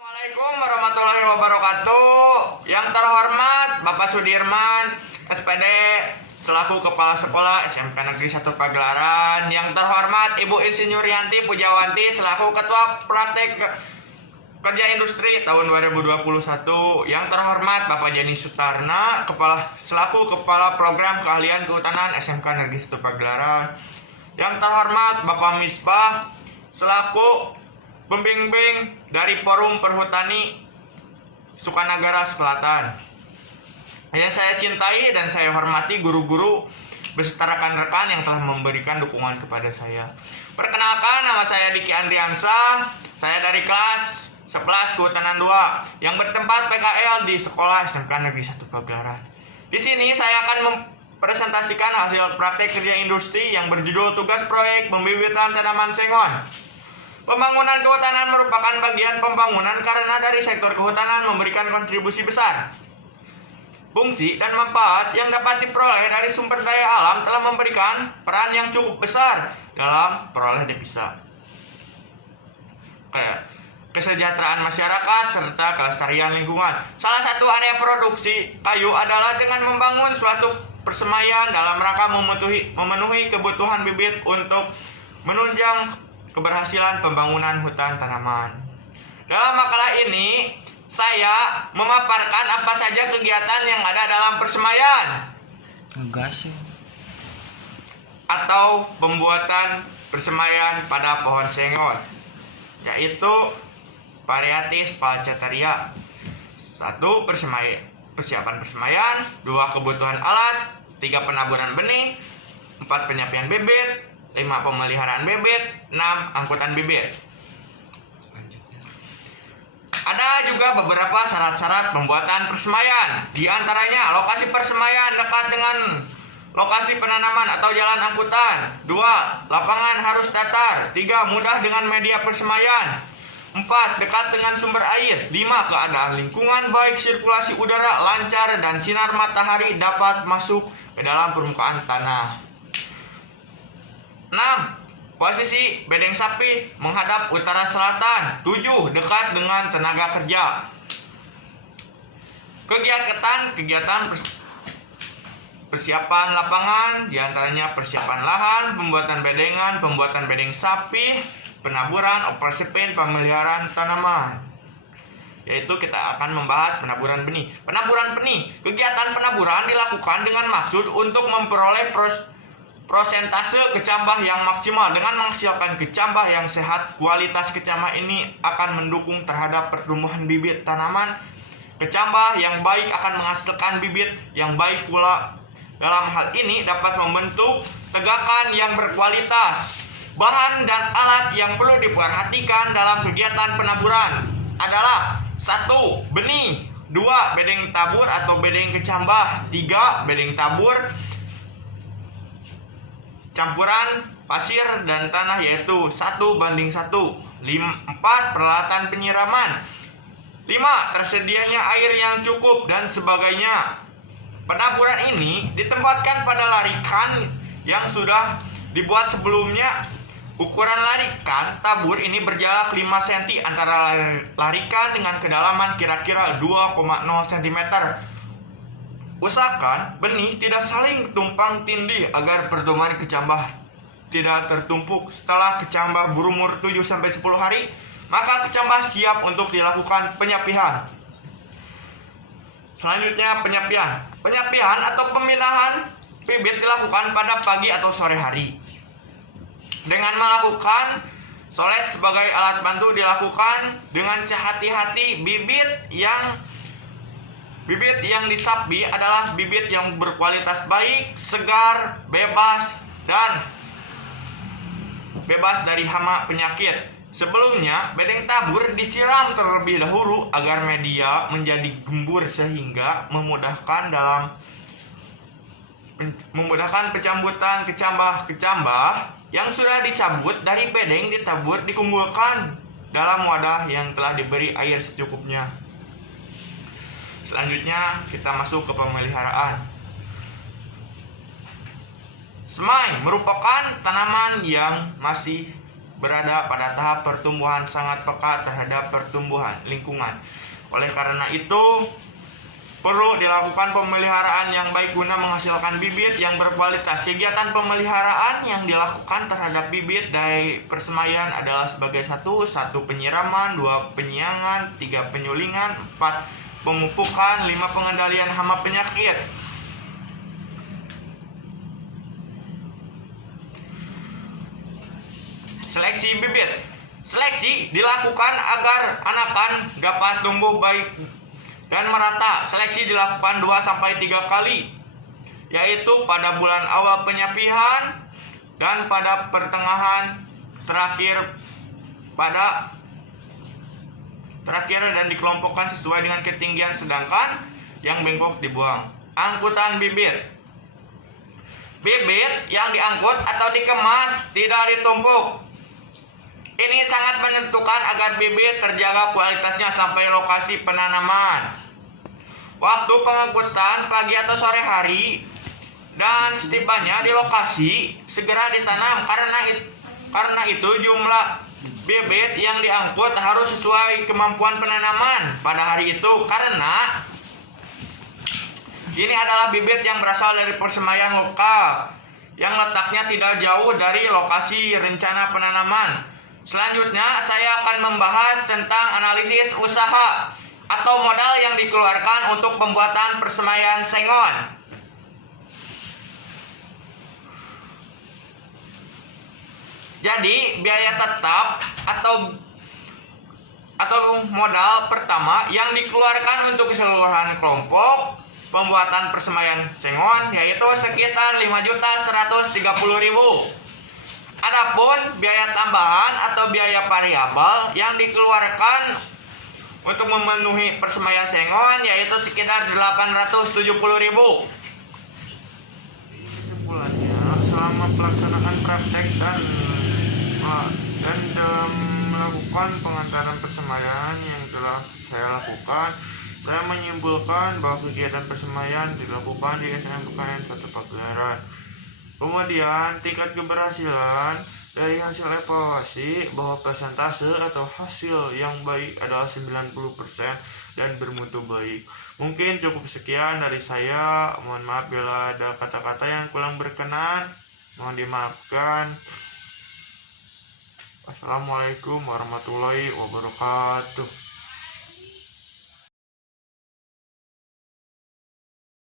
Assalamualaikum warahmatullahi wabarakatuh. Yang terhormat Bapak Sudirman, SPD, selaku Kepala Sekolah SMK Negeri 1 Pagelaran. Yang terhormat Ibu Insinyur Yanti Pujawanti, selaku Ketua Praktek Kerja Industri tahun 2021. Yang terhormat Bapak Jani Sutarna, selaku Kepala Program Keahlian Kehutanan SMK Negeri 1 Pagelaran. Yang terhormat Bapak Misbah, selaku pembimbing dari Forum Perhutani Sukanagara Selatan. Yang saya cintai dan saya hormati guru-guru beserta rekan-rekan yang telah memberikan dukungan kepada saya. Perkenalkan, nama saya Diki Andriansa. Saya dari kelas 11 Kehutanan 2 yang bertempat PKL di Sekolah SMK Negeri 1 Pagelaran. Di sini saya akan mempresentasikan hasil praktek kerja industri yang berjudul tugas proyek pembibitan tanaman sengon. Pembangunan kehutanan merupakan bagian pembangunan karena dari sektor kehutanan memberikan kontribusi besar. Fungsi dan manfaat yang dapat diperoleh dari sumber daya alam telah memberikan peran yang cukup besar dalam peroleh devisa, kesejahteraan masyarakat, serta kelestarian lingkungan. Salah satu area produksi kayu adalah dengan membangun suatu persemaian dalam rangka memenuhi kebutuhan bibit untuk menunjang keberhasilan pembangunan hutan tanaman. Dalam makalah ini, saya memaparkan apa saja kegiatan yang ada dalam persemaian atau pembuatan persemaian pada pohon sengon, yaitu Varieties Falcataria. 1. Persiapan persemaian. 2. Kebutuhan alat. 3. Penaburan benih. 4. Penyapian bibit. 5. Pemeliharaan bibit. 6. Angkutan bibit. Ada juga beberapa syarat-syarat pembuatan persemaian. Di antaranya, lokasi persemaian dekat dengan lokasi penanaman atau jalan angkutan. 2. Lapangan harus datar. 3. Mudah dengan media persemaian. 4. Dekat dengan sumber air. 5. Keadaan lingkungan baik sirkulasi udara lancar dan sinar matahari dapat masuk ke dalam permukaan tanah. 6. Posisi bedeng sapi menghadap utara selatan. 7. Dekat dengan tenaga kerja. Kegiatan persiapan lapangan diantaranya persiapan lahan, pembuatan bedengan, pembuatan bedeng sapi, penaburan, operasi pin, pemeliharaan tanaman. Yaitu kita akan membahas penaburan benih. Penaburan benih, kegiatan penaburan dilakukan dengan maksud untuk memperoleh prosentase kecambah yang maksimal. Dengan menghasilkan kecambah yang sehat, kualitas kecambah ini akan mendukung terhadap pertumbuhan bibit tanaman. Kecambah yang baik akan menghasilkan bibit yang baik pula. Dalam hal ini dapat membentuk tegakan yang berkualitas. Bahan dan alat yang perlu diperhatikan dalam kegiatan penaburan adalah 1. Benih. 2. Bedeng tabur atau bedeng kecambah. 3. Bedeng tabur campuran pasir dan tanah, yaitu 1:1. 4. Peralatan penyiraman. 5. Tersedianya air yang cukup dan sebagainya. Penaburan ini ditempatkan pada larikan yang sudah dibuat sebelumnya. Ukuran larikan tabur ini berjarak 5 cm antara larikan dengan kedalaman kira-kira 2,0 cm. Usahakan benih tidak saling tumpang tindih agar pertumbuhan kecambah tidak tertumpuk. Setelah kecambah berumur 7-10 hari, maka kecambah siap untuk dilakukan penyapian. Selanjutnya penyapian. Penyapian atau peminahan bibit dilakukan pada pagi atau sore hari. Dengan melakukan solet sebagai alat bantu dilakukan dengan hati-hati. Bibit yang disapi adalah bibit yang berkualitas baik, segar, bebas dari hama penyakit. Sebelumnya, bedeng tabur disiram terlebih dahulu agar media menjadi gembur sehingga memudahkan pencambutan kecambah yang sudah dicabut dari bedeng ditabur dikumpulkan dalam wadah yang telah diberi air secukupnya. Selanjutnya kita masuk ke pemeliharaan. Semai merupakan tanaman yang masih berada pada tahap pertumbuhan sangat peka terhadap pertumbuhan lingkungan. Oleh karena itu, perlu dilakukan pemeliharaan yang baik guna menghasilkan bibit yang berkualitas. Kegiatan pemeliharaan yang dilakukan terhadap bibit dari persemaian adalah sebagai satu penyiraman, 2 penyiangan, 3 penyulingan, 4 pemupukan, 5 pengendalian hama penyakit. Seleksi bibit. Seleksi dilakukan agar anakan dapat tumbuh baik dan merata. Seleksi dilakukan 2-3 kali, yaitu pada bulan awal penyapihan dan pada pertengahan terakhir dan dikelompokkan sesuai dengan ketinggian, sedangkan yang bengkok dibuang. Angkutan bibit. Bibit yang diangkut atau dikemas tidak ditumpuk. Ini sangat menentukan agar bibit terjaga kualitasnya sampai lokasi penanaman. Waktu pengangkutan pagi atau sore hari, dan setibanya di lokasi segera ditanam. Karena itu jumlah bibit yang diangkut harus sesuai kemampuan penanaman pada hari itu, karena ini adalah bibit yang berasal dari persemaian lokal yang letaknya tidak jauh dari lokasi rencana penanaman. Selanjutnya saya akan membahas tentang analisis usaha atau modal yang dikeluarkan untuk pembuatan persemaian sengon. Jadi biaya tetap atau modal pertama yang dikeluarkan untuk keseluruhan kelompok pembuatan persemaian sengon yaitu sekitar 5.130.000. Adapun biaya tambahan atau biaya variabel yang dikeluarkan untuk memenuhi persemaian sengon yaitu sekitar 870.000. Kesimpulannya, selama pelaksanaan praktek dan dalam melakukan pengantaran persemaian yang telah saya lakukan, saya menyimpulkan bahwa kegiatan persemaian dilakukan di SMPKN 1 Pagelaran. Kemudian tingkat keberhasilan dari hasil evaluasi bahwa persentase atau hasil yang baik adalah 90% dan bermutu baik. Mungkin cukup sekian dari saya. Mohon maaf bila ada kata-kata yang kurang berkenan. Mohon dimaafkan. Assalamualaikum warahmatullahi wabarakatuh.